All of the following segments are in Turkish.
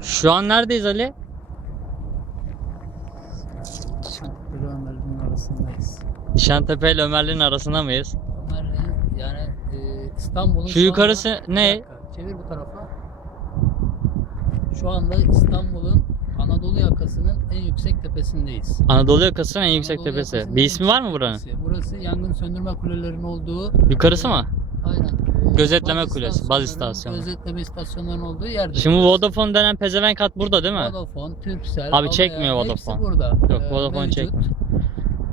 Şu an neredeyiz Ali? Çanakkale Ömer'in arasındayız. Şentepe ile Ömerli'nin arasında mıyız? Ömer'in yani e, İstanbul'un Şu anda- yukarısı Bir ne? dakika, Çevir bu tarafa. Şu anda İstanbul'un Anadolu yakasının en yüksek tepesindeyiz. Anadolu yakasının en yüksek Anadolu tepesi. Bir ismi var mı buranın? Burası yangın söndürme kulelerinin olduğu Yukarısı mı? aynen. E, Gözetleme baz kulesi, baz istasyonu. Gözetleme istasyonlarının olduğu yerde. Şimdi Vodafone denen pezevenk hat burada değil mi? Vodafone, Turkcell, Abi çekmiyor hepsi Vodafone. burada. Yok e, Vodafone mevcut. çekmiyor.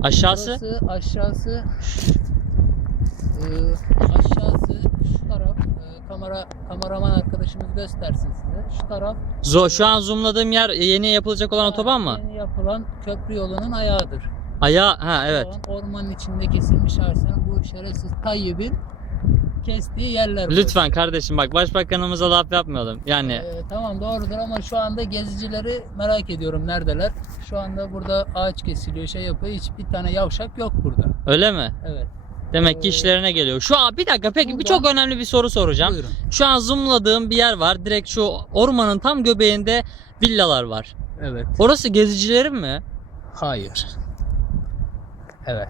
Aşağısı? Burası aşağısı e, aşağısı şu taraf e, kamera kameraman arkadaşımız göstersin size. Şu taraf Zo şu an zoomladığım yer yeni yapılacak olan otoban mı? Yeni yapılan köprü yolunun ayağıdır. Ayağı ha evet. Ormanın içinde kesilmiş arsanın bu şerefsiz Tayyip'in kestiği yerler. burası. Lütfen kardeşim bak başbakanımıza laf yapmayalım. Yani Ee, tamam doğrudur ama şu anda gezicileri merak ediyorum neredeler. Şu anda burada ağaç kesiliyor şey yapıyor. Hiçbir tane yavşak yok burada. öyle mi? Evet. Demek ki Ee, işlerine geliyor. Şu an bir dakika peki bir buradan- çok önemli bir soru soracağım. Buyurun. Şu an zoomladığım bir yer var. Direkt şu ormanın tam göbeğinde villalar var. Evet. Orası gezicilerin mi? Hayır. Evet.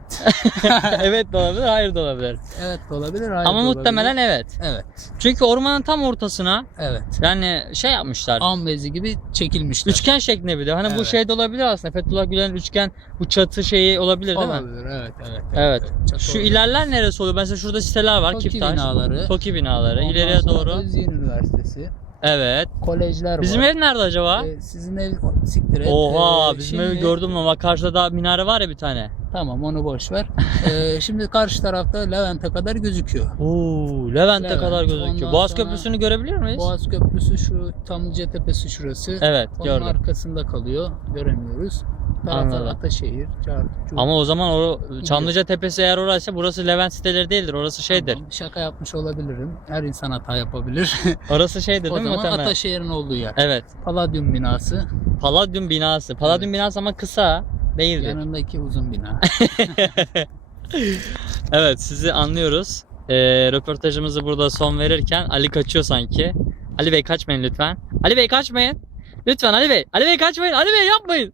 evet de olabilir, hayır da olabilir. Evet de olabilir. Hayır Ama da muhtemelen olabilir. evet. Evet. Çünkü ormanın tam ortasına Evet. yani şey yapmışlar. Am bezi gibi çekilmişler. Üçgen şeklinde bir de. Hani bu Evet. şey de olabilir aslında. Fethullah Gülen'in üçgen bu çatı şeyi olabilir değil mi? Olabilir. Evet, evet. Evet. Çatı Şu olabilir. ilerler neresi oluyor? Mesela şurada siteler var. TOKİ Kiftaş. binaları. Toki binaları. Ondan İleriye sonra doğru. Özyeğin Üniversitesi. Evet. Kolejler Bizim var. ev nerede acaba? Ee, sizin ev siktir et. Oha Ee, bizim şimdi- evi gördüm ama karşıda da minare var ya bir tane. Tamam onu boş ver. Ee, şimdi karşı tarafta Levent'e kadar gözüküyor. Oo, Levent'e Levent, kadar gözüküyor. ondan Boğaz sonra- Köprüsü'nü görebiliyor muyuz? Boğaz Köprüsü şu Tamlıca Tepesi şurası. Evet Onun gördüm. arkasında kalıyor. Göremiyoruz. Taraflar Anladım. Ataşehir, Çarpı, Ama o zaman o Çamlıca Tepesi eğer oraysa burası Levent siteleri değildir. Orası şeydir. şaka yapmış olabilirim. Her insan hata yapabilir. Orası şeydir o değil mi zaman muhtemelen? Ataşehir'in olduğu yer. Evet. Palladium binası. Palladium binası. Palladium binası ama kısa değildir. Yanındaki uzun bina. Evet sizi anlıyoruz. Ee, röportajımızı burada son verirken Ali kaçıyor sanki. Ali Bey kaçmayın lütfen. Ali Bey kaçmayın. Lütfen Ali Bey. Ali Bey kaçmayın. Ali Bey yapmayın.